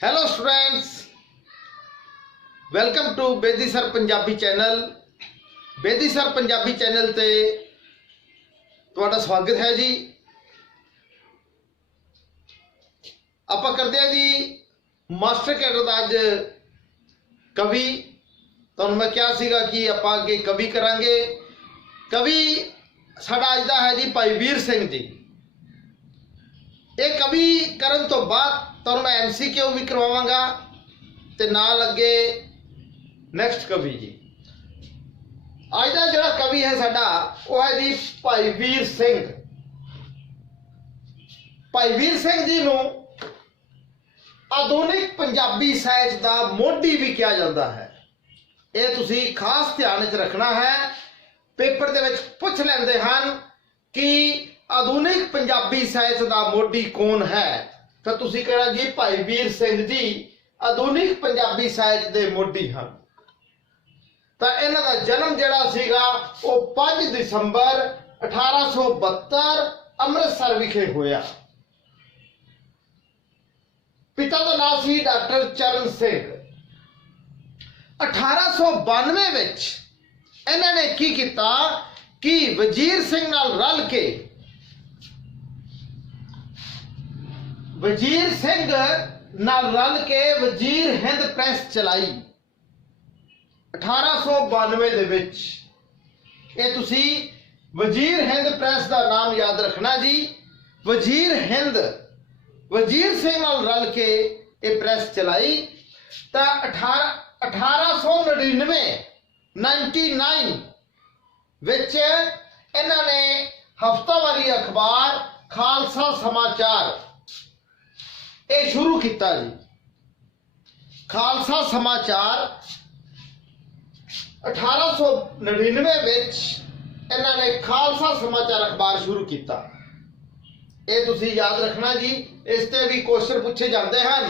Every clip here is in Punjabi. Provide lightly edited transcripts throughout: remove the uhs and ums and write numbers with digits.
Hello students, welcome to Bedi sir Punjabi channel. Bedi sir Punjabi channel ते तुहाडा स्वागत है जी। आपां करदे हां जी मास्टर कैडर दा अज कवि। तुहानूं मैं कहा सीगा कि आपां अगे कवि करांगे। कवि साडा अज दा है जी भाई वीर सिंह जी। ये कवि करन तो बाद तुहानूं मैं MCQ भी करवावांगा ते नाल अगे नैक्सट कवि जी। अज दा जिहड़ा कवि है साडा वो है जी भाई वीर सिंह। भाई वीर सिंह जी नूं आधुनिक पंजाबी साहित्य दा मोढी भी कहा जाता है। ये तुसी खास ध्यान च रखना है। पेपर दे विच पुछ लैंदे हन कि आधुनिक पंजाबी साहित्य दा मोढी कौन है, तो तुसी कहना जी भाई वीर सिंह जी आधुनिक पंजाबी साहित्य दे मोढी हन। तो इन्हां दा जन्म जिहड़ा सीगा वो 5 दिसंबर 1872 अमृतसर विखे होया। पिता का नाम सी डॉक्टर चरण सिंह। 1892 विच इन्हां ने की कीता कि वजीर सिंह नाल रल के वजीर सिंह नाल रल के वजीर हिंद प्रेस चलाई 1892 दे विच। ये तुसी वजीर हिंद प्रेस का नाम याद रखना जी। वजीर हिंद वजीर सिंह नाल रल के ये प्रेस चलाई। तो 1899 विच इन्हां ने हफ्तावारी अखबार खालसा समाचार ये शुरू किया जी। खालसा समाचार 1899 विच इन्हां ने खालसा समाचार अखबार शुरू किया। ये तुसी याद रखना जी। इस ते भी क्वेश्चन पूछे जाते हैं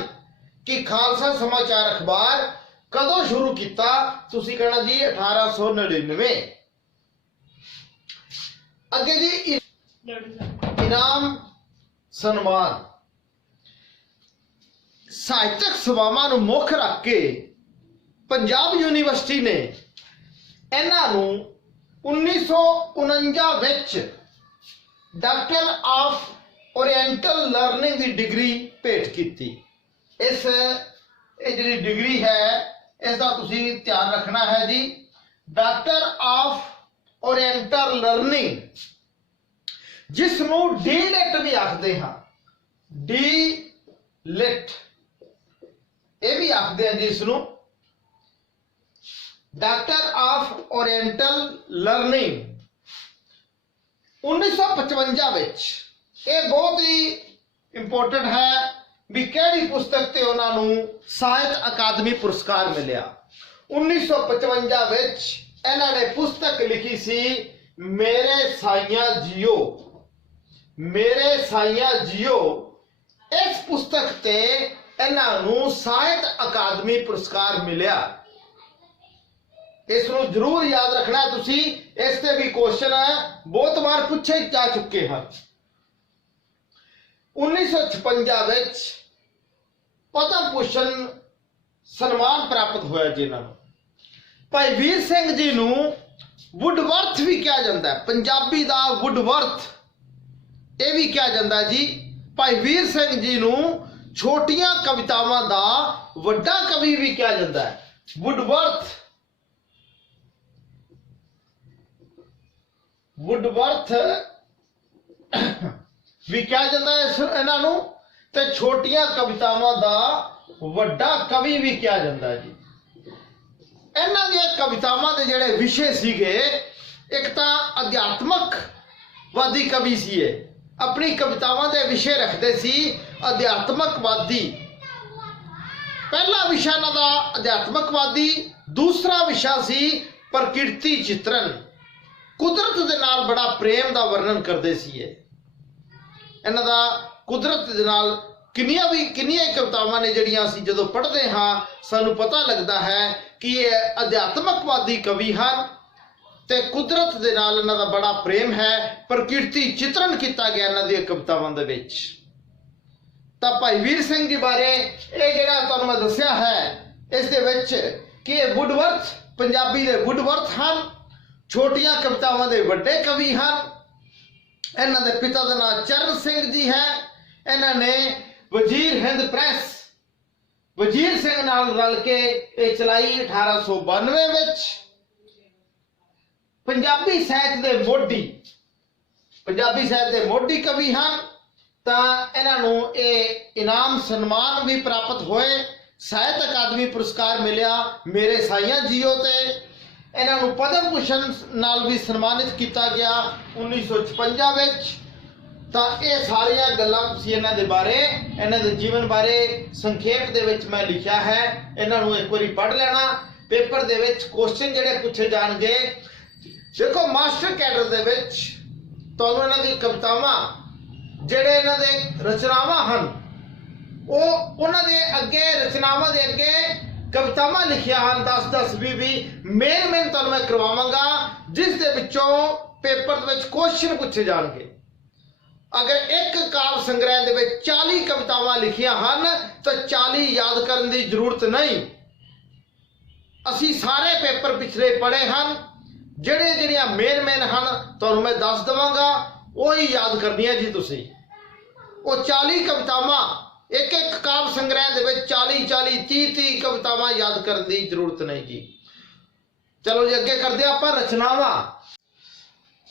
कि खालसा समाचार अखबार कदों शुरू किया। तुसी कहना जी 1899। अगे जी इनाम सन्मान साहित्यक सभावां नूं मुख रख के पंजाब यूनिवर्सिटी ने इन्हां नूं 1949 विच डॉक्टर ऑफ ओरिएंटल लर्निंग की डिग्री भेंट की। इस जिहड़ी डिग्री है इसका तुसी ध्यान रखना है जी। डॉक्टर ऑफ ओरिएंटल लर्निंग जिसनूं डी लिट भी आखते हैं। डी लिट ये भी आखते हैं जी इसनूं। डॉक्टर ऑफ ओरिएंटल लर्निंग 1955 विच ये बहुत ही इंपोर्टेंट है भी केड़ी पुस्तक ते उन्हां नूं साहित्य अकादमी पुरस्कार मिलिया। 1955 विच इन्हां ने पुस्तक लिखी सी मेरे साइयां जियो। मेरे साइयां जियो। इस पुस्तक ते इन्हां नूं साहित्य अकादमी पुरस्कार मिलिया। इसनूं जरूर याद रखना तुसी। इस ते भी क्वेश्चन बहुत बार पूछे जा चुके हैं। 1956 विच पद्म भूषण सन्मान प्राप्त होया जिन्हां नूं। भाई वीर सिंह जी नूं वुडवर्थ भी कहा जाता है। पंजाबी दा वुडवर्थ ये भी कहा जाता है जी। भाई वीर सिंह जी नूं छोटियां कवितावां दा वड्डा कवि भी कहा जाता है। वुडवर्थ वुडवर्थ भी कहा जाता है इन्हां नूं ते छोटियां कवितावां दा वड्डा कवि भी कहा जाता है जी। इन्हां दी कवितावां दे जिहड़े विषय सीगे एक तां अध्यात्मक वादी कवि सी। अपनी कवितावां दे विषय रखते सी अध्यात्मकवादी। पहला विषय इन्हां दा अध्यात्मकवादी, दूसरा विषय सी प्रकृति चित्रण। कुदरत दे नाल बड़ा प्रेम दा वर्णन करते सी। इन्हां दा कुदरत दे नाल किन्नियां कवितावां ने जिहड़ियां असीं जदों पढ़दे हां सानूं पता लगदा है कि ये अध्यात्मकवादी कवि हन ते कुदरत दे नाल इन्हां दा बड़ा प्रेम है। प्रकृति चित्रण किया गया इन्हां दी कवितावां दे विच। ਤਾਂ ਭਾਈ ਵੀਰ ਸਿੰਘ ਜੀ ਬਾਰੇ ਇਹ ਜਿਹੜਾ ਤੁਹਾਨੂੰ ਮੈਂ ਦੱਸਿਆ ਹੈ ਇਸ ਦੇ ਵਿੱਚ ਕਿ ਇਹ ਵੁੱਡਵਰਥ ਪੰਜਾਬੀ ਦੇ ਵੁੱਡਵਰਥ ਹਨ, ਛੋਟੀਆਂ ਕਵਿਤਾਵਾਂ ਦੇ ਵੱਡੇ ਕਵੀ ਹਨ। ਇਹਨਾਂ ਦੇ ਪਿਤਾ ਦਾ ਨਾਮ ਚਰਨ ਸਿੰਘ ਜੀ ਹੈ। ਇਹਨਾਂ ਨੇ ਵਜ਼ੀਰ ਹਿੰਦ ਪ੍ਰੈਸ ਵਜ਼ੀਰ ਸਿੰਘ ਨਾਲ ਰਲ ਕੇ ਇਹ ਚਲਾਈ 1892 ਵਿੱਚ। ਪੰਜਾਬੀ ਸਾਹਿਤ ਦੇ ਮੋਢੀ ਕਵੀ ਹਨ। ਤਾਂ ਇਹਨਾਂ ਨੂੰ ਇਹ ਇਨਾਮ ਸਨਮਾਨ ਵੀ ਪ੍ਰਾਪਤ ਹੋਏ। ਸਾਹਿਤ ਅਕਾਦਮੀ ਪੁਰਸਕਾਰ ਮਿਲਿਆ ਮੇਰੇ ਸਾਈਆਂ ਜੀਓ ਤੇ। ਇਹਨਾਂ ਨੂੰ ਪਦਮ ਭੂਸ਼ਣ ਨਾਲ ਵੀ ਸਨਮਾਨਿਤ ਕੀਤਾ ਗਿਆ 1956 ਵਿੱਚ। ਤਾਂ ਇਹ ਸਾਰੀਆਂ ਗੱਲਾਂ ਤੁਸੀਂ ਇਹਨਾਂ ਦੇ ਬਾਰੇ, ਇਹਨਾਂ ਦੇ ਜੀਵਨ ਬਾਰੇ ਸੰਖੇਪ ਦੇ ਵਿੱਚ ਮੈਂ ਲਿਖਿਆ ਹੈ। ਇਹਨਾਂ ਨੂੰ ਇੱਕ ਵਾਰੀ ਪੜ੍ਹ ਲੈਣਾ। ਪੇਪਰ ਦੇ ਵਿੱਚ ਕੁਐਸਚਨ ਜਿਹੜੇ ਪੁੱਛੇ ਜਾਣਗੇ, ਦੇਖੋ ਮਾਸਟਰ ਕੈਡਰ ਦੇ ਵਿੱਚ ਤੁਹਾਨੂੰ ਇਹਨਾਂ ਦੀ ਕਵਿਤਾਵਾਂ, ਜਿਹੜੇ ਇਹਨਾਂ ਦੇ ਰਚਨਾਵਾਂ ਹਨ, ਉਹ ਉਹਨਾਂ ਦੇ ਅੱਗੇ ਰਚਨਾਵਾਂ ਦੇ ਅੱਗੇ ਕਵਿਤਾਵਾਂ ਲਿਖੀਆਂ ਹਨ 10-10 20 ਮੇਨ ਤੁਹਾਨੂੰ ਮੈਂ ਕਰਵਾਵਾਂਗਾ, ਜਿਸ ਦੇ ਵਿੱਚੋਂ ਪੇਪਰ ਦੇ ਵਿੱਚ ਕੁਐਸਚਨ ਪੁੱਛੇ ਜਾਣਗੇ। ਅਗਰ ਇੱਕ ਕਾਵਿ ਸੰਗ੍ਰਹਿ ਦੇ ਵਿੱਚ 40 ਕਵਿਤਾਵਾਂ ਲਿਖੀਆਂ ਹਨ ਤਾਂ 40 ਯਾਦ ਕਰਨ ਦੀ ਜ਼ਰੂਰਤ ਨਹੀਂ। ਅਸੀਂ ਸਾਰੇ ਪੇਪਰ ਪਿਛਲੇ ਪੜ੍ਹੇ ਹਨ। ਜਿਹੜੀਆਂ ਮੇਨ ਹਨ ਤੁਹਾਨੂੰ ਮੈਂ ਦੱਸ ਦੇਵਾਂਗਾ, ਉਹੀ ਯਾਦ ਕਰਨੀਆਂ ਜੀ ਤੁਸੀਂ। ਉਹ 40 ਕਵਿਤਾਵਾਂ, ਇੱਕ ਕਾਵਿ ਸੰਗ੍ਰਹਿ ਦੇ ਵਿੱਚ 40 30 ਕਵਿਤਾਵਾਂ ਯਾਦ ਕਰਨ ਦੀ ਜ਼ਰੂਰਤ ਨਹੀਂ ਜੀ। ਚਲੋ ਜੀ ਅੱਗੇ ਕਰਦੇ ਆਪਾਂ ਰਚਨਾਵਾਂ।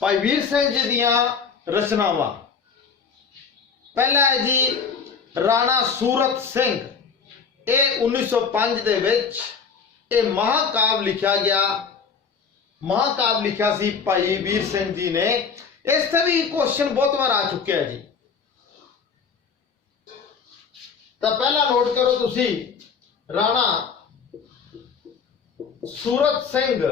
ਭਾਈ ਵੀਰ ਸਿੰਘ ਜੀ ਦੀਆਂ ਰਚਨਾਵਾਂ। ਪਹਿਲਾ ਹੈ ਜੀ ਰਾਣਾ ਸੂਰਤ ਸਿੰਘ। ਇਹ 1905 ਦੇ ਵਿੱਚ ਇਹ ਮਹਾਕਾਵਿ ਲਿਖਿਆ ਗਿਆ। ਮਹਾਕਾਵਿ ਲਿਖਿਆ ਸੀ ਭਾਈ ਵੀਰ ਸਿੰਘ ਜੀ ਨੇ। ਇਸ ਤੇ ਵੀ ਕੁਐਸਚਨ ਬਹੁਤ ਵਾਰ ਆ ਚੁੱਕਿਆ ਜੀ। ਤਾਂ ਪਹਿਲਾ ਨੋਟ ਕਰੋ ਤੁਸੀਂ, ਰਾਣਾ ਸੂਰਤ ਸਿੰਘ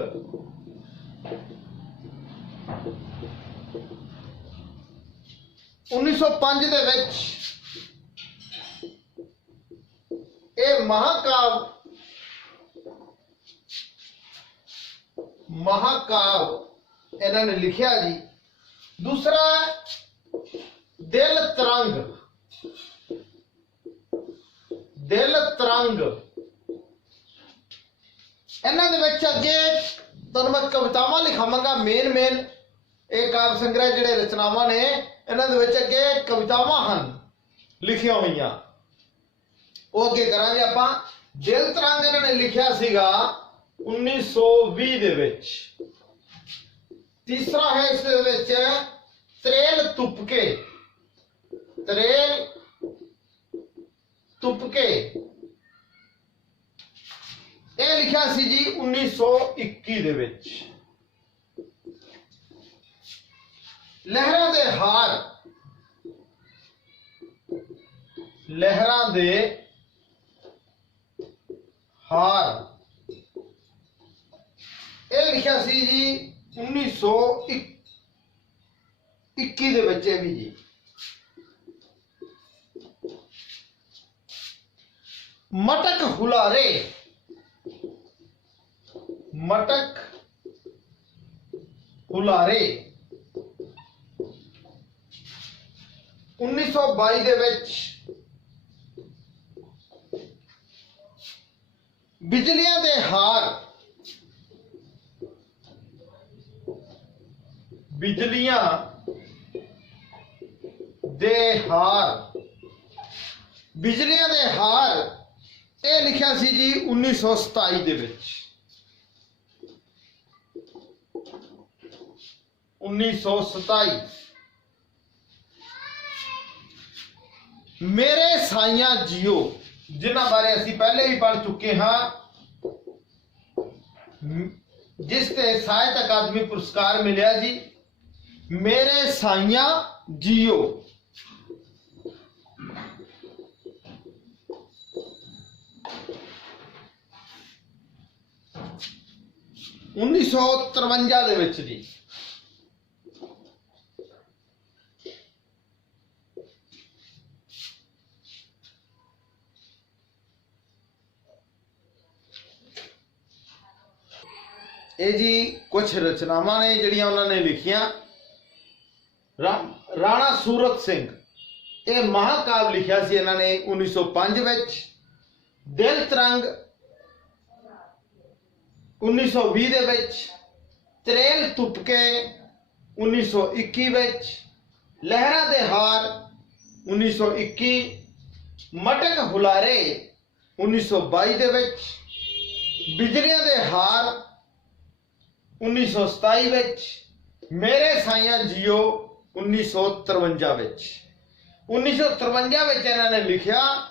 1905 ਦੇ ਵਿੱਚ ਇਹ ਮਹਾਕਾਵਿ ਇਹਨਾਂ ਨੇ ਲਿਖਿਆ ਜੀ। ਦੂਸਰਾ ਦਿਲ ਤਰੰਗ। ਇਹਨਾਂ ਦੇ ਵਿੱਚ ਅੱਗੇ ਤੁਹਾਨੂੰ ਮੈਂ ਕਵਿਤਾਵਾਂ ਲਿਖਾਵਾਂਗਾ। ਮੇਨ ਇਹ ਕਾਵਿ ਸੰਗ੍ਰਹਿ ਜਿਹੜੇ ਰਚਨਾਵਾਂ ਨੇ, ਇਹਨਾਂ ਦੇ ਵਿੱਚ ਅੱਗੇ ਕਵਿਤਾਵਾਂ ਹਨ ਲਿਖੀਆਂ ਹੋਈਆਂ, ਉਹ ਅੱਗੇ ਕਰਾਂਗੇ ਆਪਾਂ। ਦਿਲ ਤਰੰਗ ਇਹਨਾਂ ਨੇ ਲਿਖਿਆ ਸੀਗਾ 1920 ਦੇ ਵਿੱਚ। ਤੀਸਰਾ ਹੈ ਇਸ ਦੇ ਵਿੱਚ ਤਰੇਲ ਤੁਪਕੇ। ਇਹ ਲਿਖਿਆ ਸੀ ਜੀ 1921 ਦੇ ਵਿੱਚ। ਲਹਿਰਾਂ ਦੇ ਹਾਰ ਇਹ ਲਿਖਿਆ ਸੀ ਜੀ 1921 ਦੇ ਵਿੱਚ। ਇਹ ਵੀ ਜੀ ਮਟਕ ਹੁਲਾਰੇ 1922 ਦੇ ਵਿੱਚ। ਬਿਜਲੀਆਂ ਦੇ ਹਾਰ ਇਹ ਲਿਖਿਆ ਸੀ ਜੀ 1927 ਦੇ ਵਿੱਚ। 1927 ਮੇਰੇ ਸਾਈਆਂ ਜੀਓ, ਜਿਨ੍ਹਾਂ ਬਾਰੇ ਅਸੀਂ ਪਹਿਲੇ ਵੀ ਪੜ੍ਹ ਚੁੱਕੇ ਹਾਂ, ਜਿਸ ਤੇ ਸਾਹਿਤ ਅਕਾਦਮੀ ਪੁਰਸਕਾਰ ਮਿਲਿਆ ਜੀ। ਮੇਰੇ ਸਾਈਆਂ ਜੀਓ। ਉੱਨੀ ਸੌ 53 ਦੇ ਵਿੱਚ ਜੀ। ਇਹ ਜੀ ਕੁਝ ਰਚਨਾਵਾਂ ਨੇ ਜਿਹੜੀਆਂ ਉਹਨਾਂ ਨੇ ਲਿਖੀਆਂ। ਰਾਣਾ ਸੂਰਤ ਸਿੰਘ ਇਹ ਮਹਾਕਾਵਿ ਲਿਖਿਆ ਸੀ ਇਹਨਾਂ ਨੇ 1905 ਵਿੱਚ। ਦਿਲ ਤਰੰਗ 1920 ਦੇ ਵਿੱਚ। ਤਰੇਲ ਤੁਪਕੇ 1921 ਵਿੱਚ। ਲਹਿਰਾਂ ਦੇ ਹਾਰ 1921। ਮਟਕ ਹੁਲਾਰੇ 1922 ਦੇ ਵਿੱਚ। ਬਿਜਲੀਆਂ ਦੇ ਹਾਰ 1927 ਵਿੱਚ। ਮੇਰੇ ਸਾਈਆਂ ਜੀਓ 1953 ਵਿੱਚ। 1953 ਵਿੱਚ ਇਹਨਾਂ ਨੇ ਲਿਖਿਆ।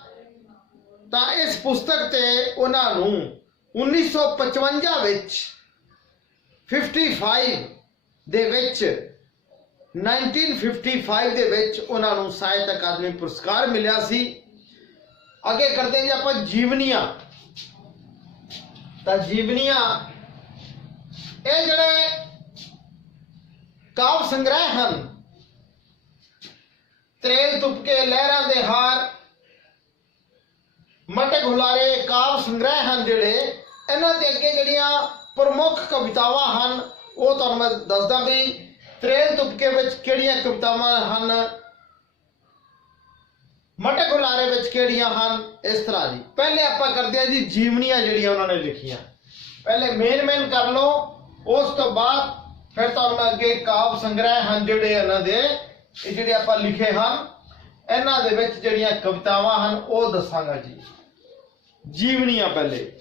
ਤਾਂ ਇਸ ਪੁਸਤਕ ਤੇ ਉਹਨਾਂ ਨੂੰ 1955 ਵਿੱਚ 55 ਦੇ ਵਿੱਚ 1955 ਦੇ ਵਿੱਚ ਉਹਨਾਂ ਨੂੰ ਸਾਹਿਤ ਅਕਾਦਮੀ ਪੁਰਸਕਾਰ ਮਿਲਿਆ ਸੀ। ਅੱਗੇ ਕਰਦੇ ਜੀ ਆਪਾਂ ਜੀਵਨੀਆਂ। ਤਾਂ ਜੀਵਨੀਆਂ ਇਹ ਜਿਹੜੇ ਕਾਵਿ ਸੰਗ੍ਰਹਿ ਹਨ, ਤਰੇਲ ਤੁਪਕੇ, ਲਹਿਰਾਂ ਦੇ ਹਾਰ, ਮਟਕ ਹੁਲਾਰੇ ਕਾਵਿ ਸੰਗ੍ਰਹਿ ਹਨ ਜਿਹੜੇ। ਇਹਨਾਂ ਦੇ ਅੱਗੇ ਜਿਹੜੀਆਂ ਪ੍ਰਮੁੱਖ ਕਵਿਤਾਵਾਂ ਹਨ ਉਹ ਤੁਹਾਨੂੰ ਮੈਂ ਦੱਸਦਾ ਵੀ ਤਰੇਲ ਤੁਪਕੇ ਵਿੱਚ ਕਿਹੜੀਆਂ ਕਵਿਤਾਵਾਂ ਹਨ, ਮਟਕ ਹੁਲਾਰੇ ਵਿੱਚ ਕਿਹੜੀਆਂ ਹਨ, ਇਸ ਤਰ੍ਹਾਂ ਜੀ। ਪਹਿਲੇ ਆਪਾਂ ਕਰਦੇ ਹਾਂ ਜੀ ਜੀਵਨੀਆਂ ਜਿਹੜੀਆਂ ਉਹਨਾਂ ਨੇ ਲਿਖੀਆਂ। ਪਹਿਲੇ ਮੇਨ ਕਰ ਲਓ, ਉਸ ਤੋਂ ਬਾਅਦ ਫਿਰ ਤੁਹਾਨੂੰ ਮੈਂ ਅੱਗੇ ਕਾਵਿ ਸੰਗ੍ਰਹਿ ਹਨ ਜਿਹੜੇ ਇਹਨਾਂ ਦੇ, ਇਹ ਜਿਹੜੇ ਆਪਾਂ ਲਿਖੇ ਹਨ, ਇਹਨਾਂ ਦੇ ਵਿੱਚ ਜਿਹੜੀਆਂ ਕਵਿਤਾਵਾਂ ਹਨ ਉਹ ਦੱਸਾਂਗਾ ਜੀ। ਜੀਵਨੀਆਂ ਪਹਿਲੇ।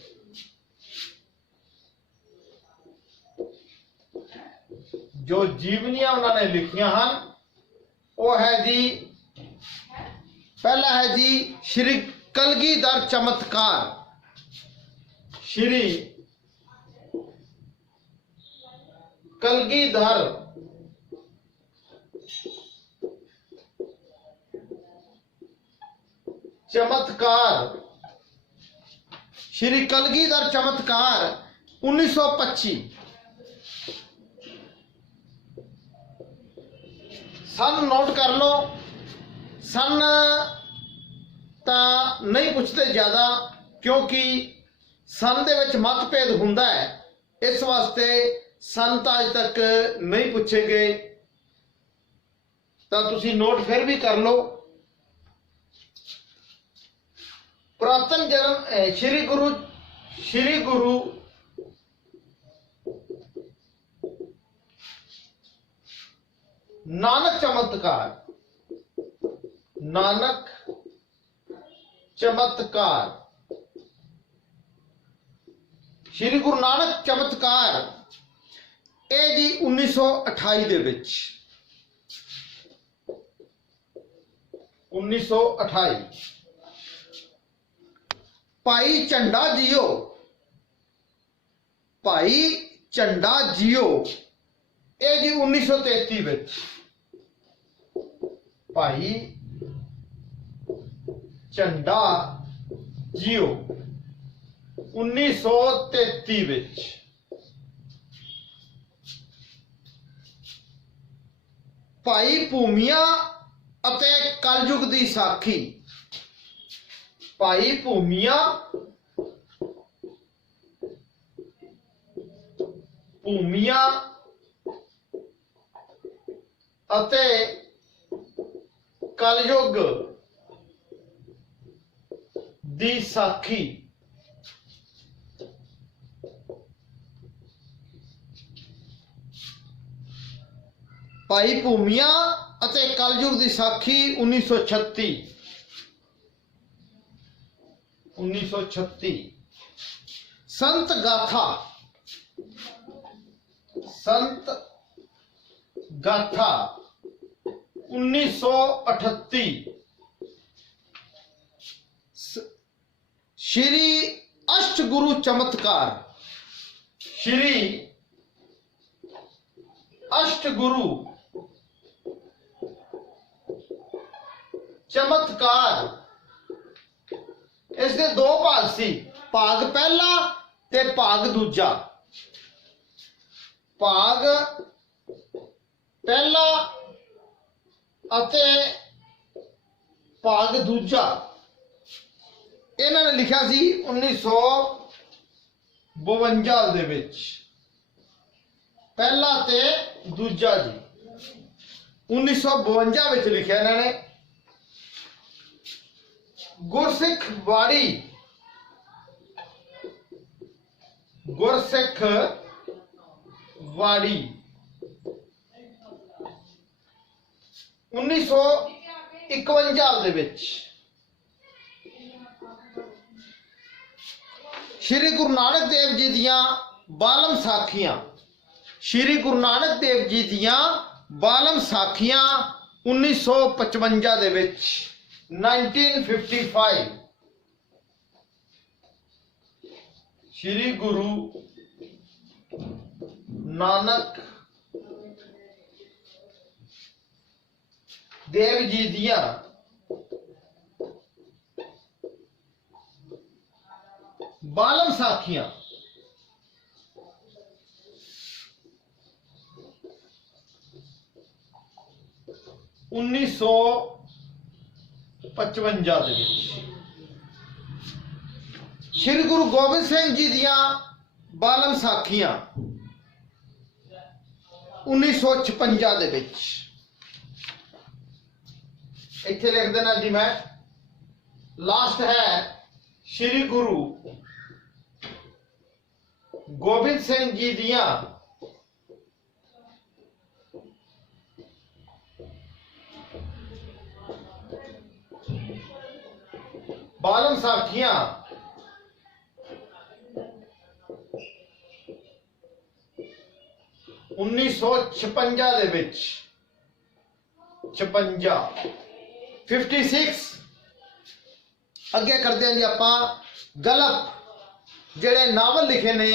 ਜੋ ਜੀਵਨੀਆਂ ਉਹਨਾਂ ਨੇ ਲਿਖੀਆਂ ਹਨ ਉਹ ਹੈ ਜੀ, पहला है जी श्री कलगीधर चमत्कार। श्री कलगीधर चमत्कार। श्री कलगीधर चमत्कार 1925। सन नोट कर लो। सन ਤਾਂ ਨਹੀਂ ਪੁੱਛਦੇ ਜ਼ਿਆਦਾ, ਕਿਉਂਕਿ ਸਨ ਦੇ ਵਿੱਚ ਮਤਭੇਦ ਹੁੰਦਾ ਹੈ, ਇਸ ਵਾਸਤੇ ਸਨ ਤਾਂ ਅਜ ਤੱਕ ਨਹੀਂ ਪੁੱਛੇ ਗਏ। ਤਾਂ ਤੁਸੀਂ ਨੋਟ ਫਿਰ ਵੀ ਕਰ ਲਓ। ਪੁਰਾਤਨ ਜਨਮ ਸ਼੍ਰੀ ਗੁਰੂ ਨਾਨਕ ਚਮਤਕਾਰ। नानक चमत्कार। श्री गुरु नानक चमत्कार ਇਹ ਜੀ 1928 ਦੇ ਵਿੱਚ। 1928। ਭਾਈ ਝੰਡਾ ਜੀਓ। ਭਾਈ ਝੰਡਾ ਜੀਓ ਇਹ ਜੀ 1933 ਵਿੱਚ। ਭਾਈ ਝੰਡਾ ਜੀਓ 1933 ਵਿੱਚ। ਭਾਈ ਭੂਮੀਆ ਅਤੇ ਕਲਯੁਗ ਦੀ ਸਾਖੀ। ਭਾਈ ਭੂਮੀਆ ਅਤੇ ਕਲਯੁਗ ਦੀ ਸਾਖੀ। ਭਾਈ ਭੂਮੀਆ ਅਤੇ ਕਲਯੁਗ ਦੀ ਸਾਖੀ 1936। 1936। ਸੰਤ ਗਾਥਾ। संत गाथा 1938। श्री अष्टगुरु चमत्कार। श्री अष्टगुरु चमत्कार। इसके दो भाग सी, भाग पहला ते भाग दूजा। भाग पहला अते भाग दूजा इन्होंने लिखा सी 1952 दे विच। पहला ते दूजा जी 1952 विच लिखा इन्होंने। ਗੁਰਸਿੱਖ ਵਾੜੀ, ਗੁਰਸਿੱਖ ਵਾੜੀ 1951 ਦੇ ਵਿੱਚ। श्री गुरु नानक देव जी दियां बालम साखियां, श्री गुरु नानक देव जी दियां बालम साखियां 1955 दे विच 1955। श्री गुरु नानक देव जी दियां बालम साखियां 1955 ਦੇ ਵਿੱਚ। श्री गुरु गोबिंद सिंह जी दियां बालम साखियां 1956 ਦੇ ਵਿੱਚ। ਇੱਥੇ ਲਿਖ ਦੇਣਾ जी मैं, लास्ट है श्री गुरु गोबिंद सिंह जी दियां बालम साखियां 1956 ਦੇ ਵਿੱਚ। 56 56 ਅੱਗੇ ਕਰਦੇ ਹਾਂ ਜੀ ਆਪਾਂ। ਗਲਪ ਜਿਹੜੇ ਨਾਵਲ ਲਿਖੇ ਨੇ,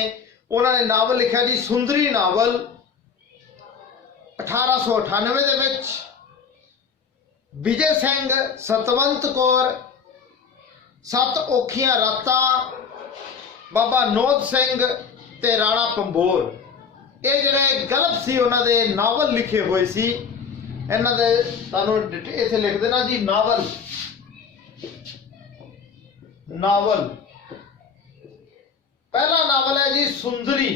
ਉਹਨਾਂ ਨੇ ਨਾਵਲ ਲਿਖਿਆ ਜੀ ਸੁੰਦਰੀ ਨਾਵਲ 1898 ਦੇ ਵਿੱਚ। ਵਿਜੇ ਸਿੰਘ, ਸਤਵੰਤ ਕੌਰ, ਸੱਤ ਔਖੀਆਂ ਰਾਤਾਂ, ਬਾਬਾ ਨੋਦ ਸਿੰਘ ਤੇ ਰਾਣਾ ਪੰਬੋਰ, ਇਹ ਜਿਹੜੇ ਗਲਪ ਸੀ ਉਹਨਾਂ ਦੇ ਨਾਵਲ ਲਿਖੇ ਹੋਏ ਸੀ। ਇਹਨਾਂ ਦੇ ਤੁਹਾਨੂੰ ਇੱਥੇ ਲਿਖ ਦੇਣਾ ਜੀ ਨਾਵਲ। नावल पहला नावल है जी सुंदरी।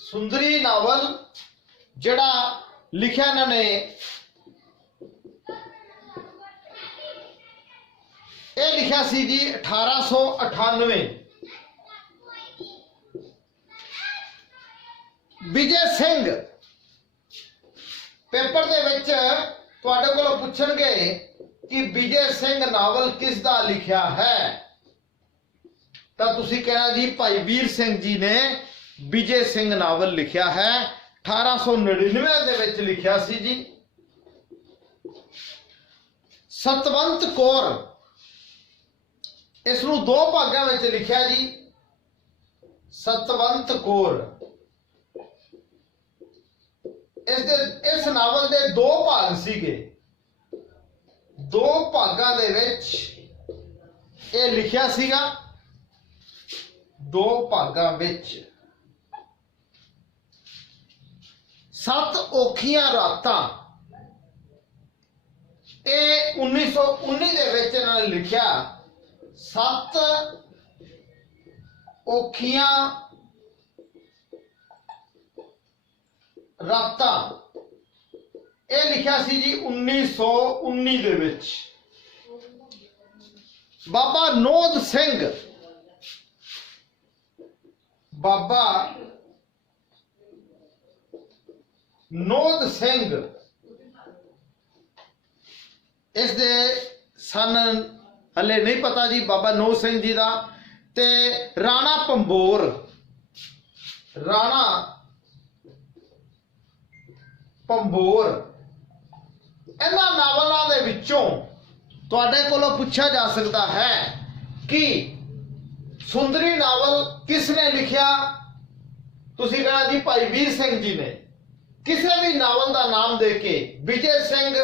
सुंदरी नावल जड़ा लिखा इन्होंने ये लिखा सी जी 1898। विजय सिंह पेपर दे विच तुहाडे कोलों पुछणगे कि विजय सिंह नावल किसदा लिखा है, तो तुसी कहना जी भाई वीर सिंह जी ने विजय सिंह नावल लिखा है। 1899 दे विच लिखा सी जी। सतवंत कौर इसनूं दो भागां विच लिखा जी। सतवंत कौर इस नावल दे दो भाग सीगे। दो भागां दे विच ये लिखिया सीगा। दो भागां विच सत औखियां रातां ये 1919 दे विच इन्हां ने लिखिया। सत औखियां रातां ये लिखा सी जी 1919 दे विच। बाबा नोद सिंह, बाबा नोद सिंह इस दे सन हले नहीं पता जी बाबा नोद सिंह जी का। ते राणा पंबोर, राणा पंबोर इन्हां नावलों दे विचों तुहाडे कोलों पूछा जा सकता है कि सुंदरी नावल किसने लिखिया। तुसीं कहना जी भाई वीर सिंह जी ने। किसी भी नावल का नाम दे के विजय सिंह,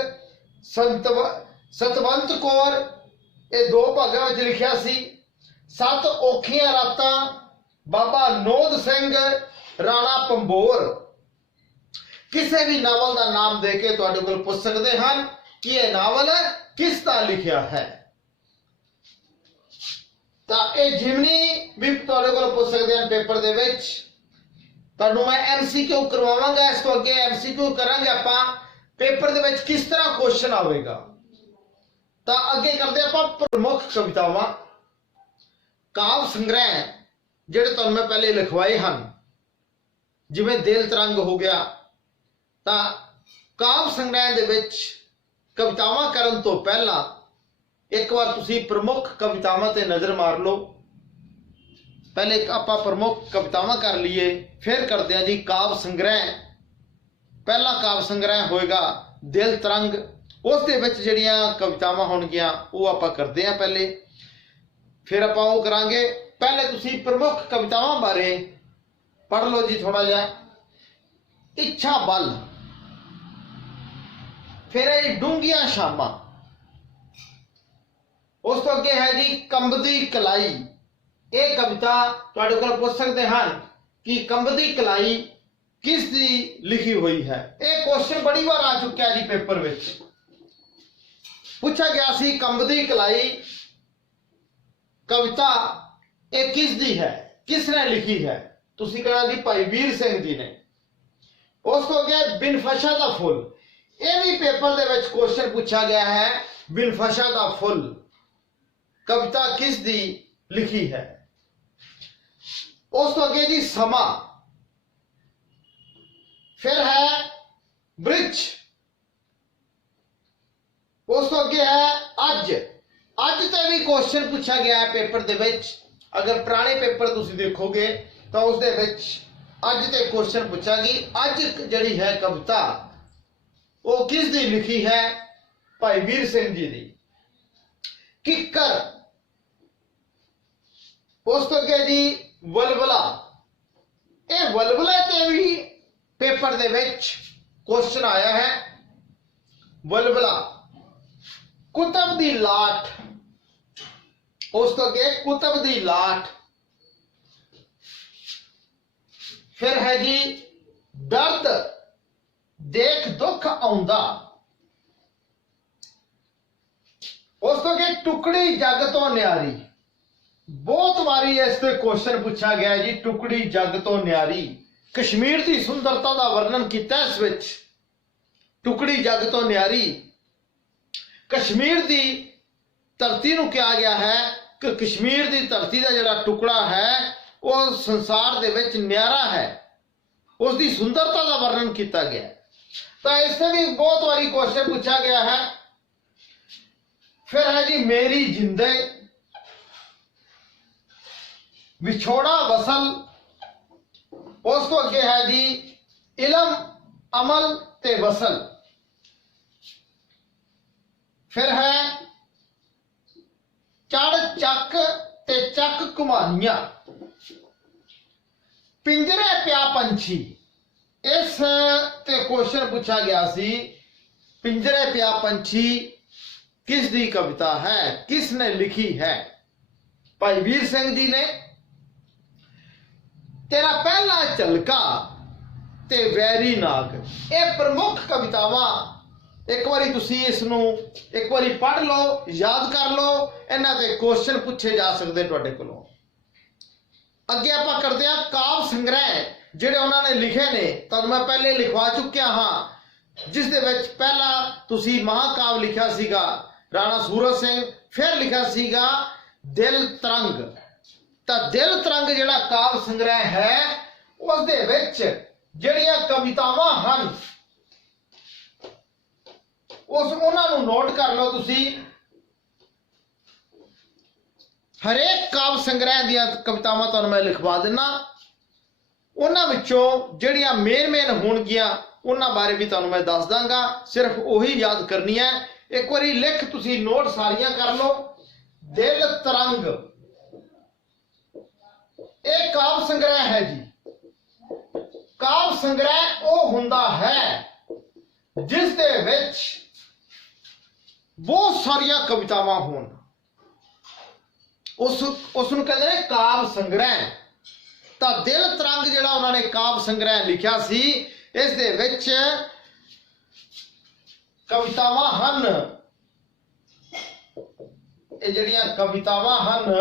सतवंत कौर ये दो भागों में लिखिया सी। सत औखियां रातां बाबा नोद सिंह, राणा पंबोर किसी भी नावल का नाम दे के तुहाडे कोल पूछ सकते हैं कि यह नावल किसका लिखिया है। तो ये जिमनी भी तुहाडे कोल पूछ सकते हैं पेपर दे विच। तुहानू मैं MCQ करवावांगा। इस तो अगे MCQ करांगे आपां पेपर दे विच किस तरह क्वेश्चन आवेगा। ਤਾਂ ਅੱਗੇ ਕਰਦੇ ਆਪਾਂ ਪ੍ਰਮੁੱਖ ਕਵਿਤਾਵਾਂ। ਕਾਵ ਸੰਗ੍ਰਹਿ ਜਿਹੜੇ ਤੁਹਾਨੂੰ ਮੈਂ ਪਹਿਲੇ ਲਿਖਵਾਏ ਹਨ, ਜਿਵੇਂ ਦਿਲ ਤਰੰਗ ਹੋ ਗਿਆ, ਤਾਂ ਕਾਵ ਸੰਗ੍ਰਹਿ ਦੇ ਵਿੱਚ ਕਵਿਤਾਵਾਂ ਕਰਨ ਤੋਂ ਪਹਿਲਾਂ ਇੱਕ ਵਾਰ ਤੁਸੀਂ ਪ੍ਰਮੁੱਖ ਕਵਿਤਾਵਾਂ ਤੇ ਨਜ਼ਰ ਮਾਰ ਲਓ। ਪਹਿਲੇ ਆਪਾਂ ਪ੍ਰਮੁੱਖ ਕਵਿਤਾਵਾਂ ਕਰ ਲਈਏ, ਫਿਰ ਕਰਦੇ ਹਾਂ ਜੀ ਕਾਵ ਸੰਗ੍ਰਹਿ। ਪਹਿਲਾ ਕਾਵ ਸੰਗ੍ਰਹਿ ਹੋਏਗਾ ਦਿਲ ਤਰੰਗ, ਉਸ ਦੇ ਵਿੱਚ ਜਿਹੜੀਆਂ ਕਵਿਤਾਵਾਂ ਹੋਣਗੀਆਂ ਉਹ ਆਪਾਂ ਕਰਦੇ ਹਾਂ ਪਹਿਲੇ, ਫਿਰ ਆਪਾਂ ਉਹ ਕਰਾਂਗੇ। ਪਹਿਲੇ ਤੁਸੀਂ ਪ੍ਰਮੁੱਖ ਕਵਿਤਾਵਾਂ ਬਾਰੇ ਪੜ੍ਹ ਲਓ ਜੀ ਥੋੜਾ ਜਿਹਾ। ਇੱਛਾ ਬਲ, ਫਿਰ ਇਹ ਡੂੰਘੀਆਂ ਸ਼ਾਮਾਂ, ਉਸ ਤੋਂ ਅੱਗੇ ਹੈ ਜੀ ਕੰਬਦੀ ਕਲਾਈ। ਇਹ ਕਵਿਤਾ ਤੁਹਾਡੇ ਕੋਲ ਪੁੱਛ ਸਕਦੇ ਹਨ ਕਿ ਕੰਬਦੀ ਕਲਾਈ ਕਿਸ ਦੀ ਲਿਖੀ ਹੋਈ ਹੈ। ਇਹ ਕੁਐਸਚਨ ਬੜੀ ਵਾਰ ਆ ਚੁੱਕਿਆ ਜੀ ਪੇਪਰ ਵਿੱਚ, ਪੁੱਛਿਆ ਗਿਆ ਸੀ ਕੰਬਦੀ ਕਲਾਈ ਕਵਿਤਾ ਇਹ ਕਿਸ ਦੀ ਹੈ, ਕਿਸ ਨੇ ਲਿਖੀ ਹੈ। ਤੁਸੀਂ ਕਹਿਣਾ ਜੀ ਭਾਈ ਵੀਰ ਸਿੰਘ ਜੀ ਨੇ। ਉਸ ਤੋਂ ਅੱਗੇ ਬਿਨਫਸ਼ਾ ਦਾ ਫੁੱਲ, ਇਹ ਵੀ ਪੇਪਰ ਦੇ ਵਿੱਚ ਕੁਐਸਚਨ ਪੁੱਛਿਆ ਗਿਆ ਹੈ। ਬਿਨਫਸ਼ਾ ਦਾ ਫੁੱਲ ਕਵਿਤਾ ਕਿਸ ਦੀ ਲਿਖੀ ਹੈ। ਉਸ ਤੋਂ ਅੱਗੇ ਜੀ ਸਮਾਂ, ਫਿਰ ਹੈ ਬ੍ਰਿਛ, ਉਸ ਤੋਂ ਅੱਗੇ ਹੈ ਅੱਜ। ਅੱਜ ਤੇ ਵੀ ਕੁਐਸਚਨ ਪੁੱਛਿਆ ਗਿਆ ਹੈ ਪੇਪਰ ਦੇ ਵਿੱਚ। ਅਗਰ ਪੁਰਾਣੇ ਪੇਪਰ ਤੁਸੀਂ ਦੇਖੋਗੇ ਤਾਂ ਉਸ ਦੇ ਵਿੱਚ ਅੱਜ ਤੇ ਕੁਐਸਚਨ ਪੁੱਛਿਆ ਕਿ ਅੱਜ ਜਿਹੜੀ ਹੈ ਕਵਿਤਾ ਉਹ ਕਿਸ ਦੀ ਲਿਖੀ ਹੈ, ਭਾਈ ਵੀਰ ਸਿੰਘ ਜੀ ਦੀ। ਕਿੱਕਰ, ਉਸ ਤੋਂ ਅੱਗੇ ਜੀ ਵਲਵਲਾ। ਇਹ ਵਲਵਲਾ ਤੇ ਵੀ ਪੇਪਰ ਦੇ ਵਿੱਚ ਕੁਐਸਚਨ ਆਇਆ ਹੈ। ਵਲਵਲਾ। ਕੁਤਬ ਦੀ ਲਾਟ, ਉਸ ਤੋਂ ਅੱਗੇ ਕੁਤਬ ਦੀ ਲਾਟ। ਫਿਰ ਹੈ ਜੀ ਦਰਦ ਦੇਖ ਦੁੱਖ ਆਉਂਦਾ, ਉਸ ਤੋਂ ਅੱਗੇ ਟੁਕੜੀ ਜੱਗ ਤੋਂ ਨਿਆਰੀ। ਬਹੁਤ ਵਾਰੀ ਇਸ ਤੇ ਕੁਐਸਚਨ ਪੁੱਛਿਆ ਗਿਆ ਜੀ, ਟੁਕੜੀ ਜੱਗ ਤੋਂ ਨਿਆਰੀ। ਕਸ਼ਮੀਰ ਦੀ ਸੁੰਦਰਤਾ ਦਾ ਵਰਣਨ ਕੀਤਾ ਇਸ ਵਿੱਚ। ਟੁਕੜੀ ਜੱਗ ਤੋਂ ਨਿਆਰੀ, ਕਸ਼ਮੀਰ ਦੀ ਧਰਤੀ ਨੂੰ ਕਿਹਾ ਗਿਆ ਹੈ ਕਿ ਕਸ਼ਮੀਰ ਦੀ ਧਰਤੀ ਦਾ ਜਿਹੜਾ ਟੁਕੜਾ ਹੈ ਉਹ ਸੰਸਾਰ ਦੇ ਵਿੱਚ ਨਿਆਰਾ ਹੈ, ਉਸ ਦੀ ਸੁੰਦਰਤਾ ਦਾ ਵਰਣਨ ਕੀਤਾ ਗਿਆ। ਤਾਂ ਇਸ ਤੇ ਵੀ ਬਹੁਤ ਵਾਰੀ ਕੁਐਸਚਨ ਪੁੱਛਿਆ ਗਿਆ ਹੈ। ਫਿਰ ਹੈ ਜੀ ਮੇਰੀ ਜਿੰਦੇ, ਵਿਛੋੜਾ ਵਸਲ। ਉਸ ਤੋਂ ਅੱਗੇ ਹੈ ਜੀ ਇਲਮ ਅਮਲ ਤੇ ਵਸਲ। ਫਿਰ ਹੈ ਚੜ ਚੱਕ ਤੇ ਚੱਕ ਘੁਮਾਨੀਆਂ। ਪਿੰਜਰੇ ਪਿਆ ਪੰਛੀ, ਇਸ ਤੇ ਕੁਐਸਚਨ ਪੁੱਛਿਆ ਗਿਆ ਸੀ। ਪਿੰਜਰੇ ਪਿਆ ਪੰਛੀ ਕਿਸ ਦੀ ਕਵਿਤਾ ਹੈ, ਕਿਸ ਨੇ ਲਿਖੀ ਹੈ, ਭਾਈ ਵੀਰ ਸਿੰਘ ਜੀ ਨੇ। ਤੇਰਾ ਪਹਿਲਾ ਝਲਕਾ ਤੇ ਵੈਰੀ ਨਾਗ। ਇਹ ਪ੍ਰਮੁੱਖ ਕਵਿਤਾਵਾਂ, ਇੱਕ ਵਾਰੀ ਤੁਸੀਂ ਇਸ ਨੂੰ ਇੱਕ ਵਾਰੀ ਪੜ੍ਹ ਲਓ, ਯਾਦ ਕਰ ਲਓ। ਇਹਨਾਂ ਤੇ ਕੁਐਸਚਨ ਪੁੱਛੇ ਜਾ ਸਕਦੇ ਤੁਹਾਡੇ ਕੋਲੋਂ। ਅੱਗੇ ਆਪਾਂ ਕਰਦੇ ਹਾਂ ਕਾਵ ਸੰਗ੍ਰਹਿ ਜਿਹੜੇ ਉਹਨਾਂ ਨੇ ਲਿਖੇ ਨੇ। ਤੁਹਾਨੂੰ ਮੈਂ ਪਹਿਲੇ ਲਿਖਵਾ ਚੁੱਕਿਆ ਹਾਂ, ਜਿਸ ਦੇ ਵਿੱਚ ਪਹਿਲਾ ਤੁਸੀਂ ਮਹਾਕਾਵ ਲਿਖਿਆ ਸੀਗਾ ਰਾਣਾ ਸੂਰਜ ਸਿੰਘ, ਫਿਰ ਲਿਖਿਆ ਸੀਗਾ ਦਿਲ ਤਰੰਗ। ਤਾਂ ਦਿਲ ਤਰੰਗ ਜਿਹੜਾ ਕਾਵ ਸੰਗ੍ਰਹਿ ਹੈ ਉਸ ਦੇ ਵਿੱਚ ਜਿਹੜੀਆਂ ਕਵਿਤਾਵਾਂ ਹਨ ਉਹਨਾਂ ਨੂੰ ਨੋਟ ਕਰ ਲਓ ਤੁਸੀਂ। ਹਰੇਕ ਕਾਵ ਸੰਗ੍ਰਹਿ ਦੀਆਂ ਕਵਿਤਾਵਾਂ ਤੁਹਾਨੂੰ ਮੈਂ ਲਿਖਵਾ ਦਿੰਦਾ। ਉਹਨਾਂ ਵਿੱਚੋਂ ਜਿਹੜੀਆਂ ਮੇਨ ਹੋਣਗੀਆਂ ਉਹਨਾਂ ਬਾਰੇ ਵੀ ਤੁਹਾਨੂੰ ਮੈਂ ਦੱਸ ਦਾਂਗਾ, ਸਿਰਫ ਉਹੀ ਯਾਦ ਕਰਨੀ ਹੈ। ਇੱਕ ਵਾਰੀ ਲਿਖ ਤੁਸੀਂ ਨੋਟ ਸਾਰੀਆਂ ਕਰ ਲਓ। ਦਿਲ ਤਰੰਗ ਇਹ ਕਾਵ ਸੰਗ੍ਰਹਿ ਹੈ ਜੀ। ਕਾਵ ਸੰਗ੍ਰਹਿ ਉਹ ਹੁੰਦਾ ਹੈ ਜਿਸ ਦੇ ਵਿੱਚ ਬਹੁਤ ਸਾਰੀਆਂ ਕਵਿਤਾਵਾਂ ਹੋਣ, ਉਸ ਨੂੰ ਕਹਿੰਦੇ ਨੇ ਕਾਵ ਸੰਗ੍ਰਹਿ। ਤਾਂ ਦਿਲ ਤਰੰਗ ਜਿਹੜਾ ਉਹਨਾਂ ਨੇ ਕਾਵ ਸੰਗ੍ਰਹਿ ਲਿਖਿਆ ਸੀ, ਇਸ ਦੇ ਵਿੱਚ ਕਵਿਤਾਵਾਂ ਹਨ। ਇਹ ਜਿਹੜੀਆਂ ਕਵਿਤਾਵਾਂ ਹਨ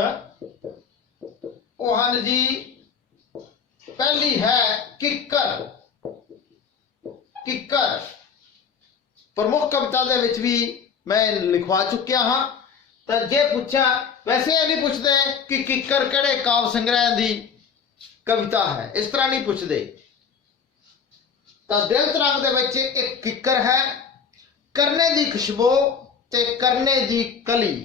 ਉਹ ਹਨ ਜੀ, ਪਹਿਲੀ ਹੈ ਕਿੱਕਰ। ਕਿੱਕਰ ਪ੍ਰਮੁੱਖ ਕਵਿਤਾ ਦੇ ਵਿੱਚ ਵੀ मैं लिखवा चुकिया हाँ। तो जे पूछा, वैसे ये नहीं पूछते कि किकर केड़े काव्य संग्रह की कविता है, इस तरह नहीं पूछते। तो दिल तरंग दे विच एक किकर है, करने दी खुशबू ते करने दी कली।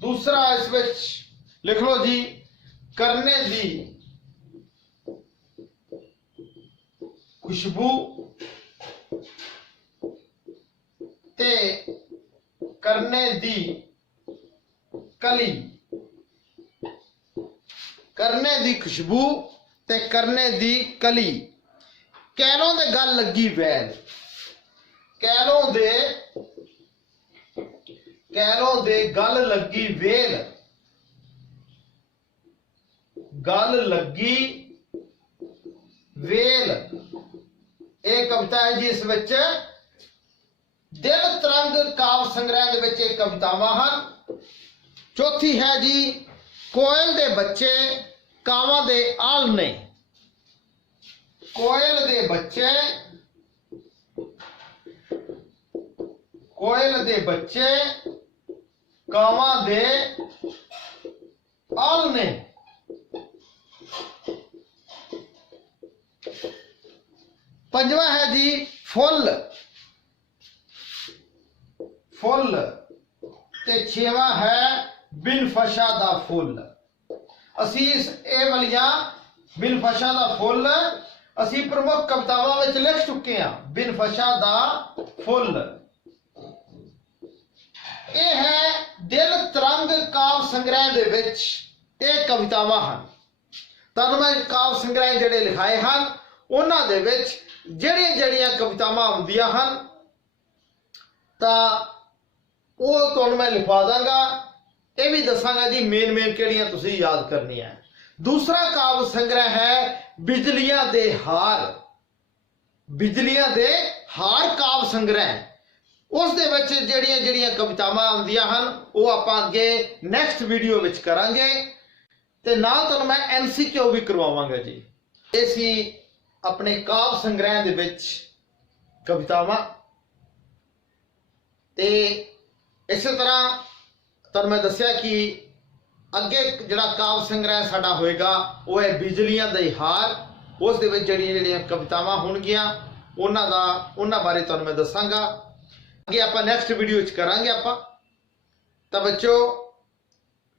दूसरा इस विच लिख लो जी, करने दी खुशबू ते करने दी कली। करने दी खुशबू ते करने दी कली। कैलों दे गल लगी वैल, कैलों दे गल लगी वेल। गल लगी वेल एक कविता है जी। इस विच दिल तरंग काव्य संग्रह दे विच कवितावां हन। चौथी है जी, कोयल दे बच्चे कावां दे आलने। कोयल दे बच्चे, कोयल दे बच्चे कावां दे आलने। पंजवा है जी, फुल। फुल ते छेवा है बिनफशा दा फुल। असी ए वालियां बिनफशा दा फुल असी प्रमुख कवितावां विच लिख चुके हैं। बिनफशा दा फुल ये है दिल तरंग काव्य संग्रह दे विच ये कवितावां हन। तुहानूं मैं काव्य संग्रह जिहड़े लिखाए हन उन्हां दे विच ਜਿਹੜੀਆਂ कवितावां आउंदियां हन तां ਉਹ ਤੁਹਾਨੂੰ मैं लिखवा दांगा। ये भी दसांगा जी मेन किहड़ियां तुसीं याद करनियां। दूसरा काव्य संग्रह है बिजलियां दे हार। बिजलियां दे हार काव्य संग्रह। उस दे विच ਜਿਹੜੀਆਂ कवितावां आउंदियां हन वो आपां अगे नैक्सट वीडियो विच करांगे ते नाल तुहानूं मैं MCQ भी करवावांगा जी। ये सी अपने काव्य संग्रह दे विच कवितावां। ते इस तरह तुहानूं मैं दस्सिया कि अगे जिहड़ा काव्य संग्रह साडा होएगा वो है बिजलियां दे हार। उस दे विच ਜਿਹੜੀਆਂ कवितावां होणगियां उन्हां बारे तुहानूं मैं दसांगा। अगे आपां नैक्सट वीडियो विच करांगे आपां। तां बच्चों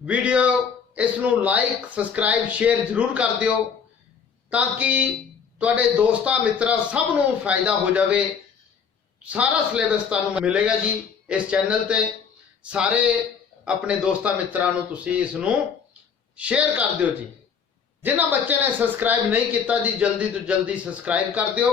वीडियो इस नूं लाइक सबसक्राइब शेयर जरूर कर दिओ ताकि तुहाडे दोस्तां मित्रां सब नूं फायदा हो जाए। सारा सिलेबस तुहानूं मिलेगा जी इस चैनल ते। सारे अपने दोस्तां मित्रां नूं तुसीं इस नूं शेयर कर दिओ जी। जिन्हां बच्चे ने सबसक्राइब नहीं किया जी जल्दी तो जल्दी सबसक्राइब कर दिओ।